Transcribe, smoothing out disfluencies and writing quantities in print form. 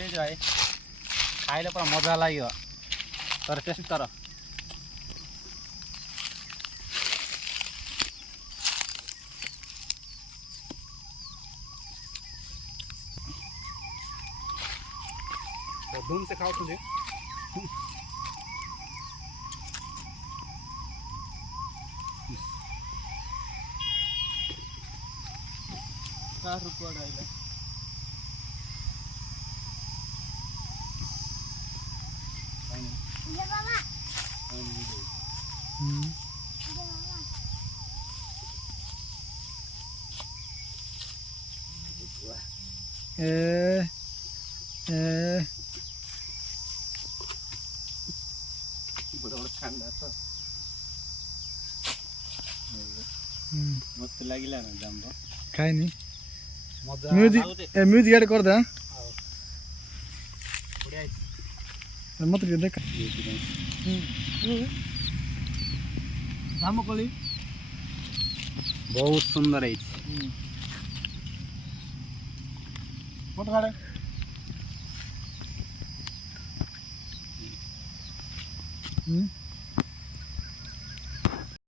तेज भाई खाइले पूरा मजा लाग्यो तर टेस्ट कर धूम से खाओ तुझे रुपया डाला मस्त लागिला ना जांबो काय नाही म्यूजिक ऐड कर दे मत देख जामुकोली बहुत सुंदर है फोटो काढ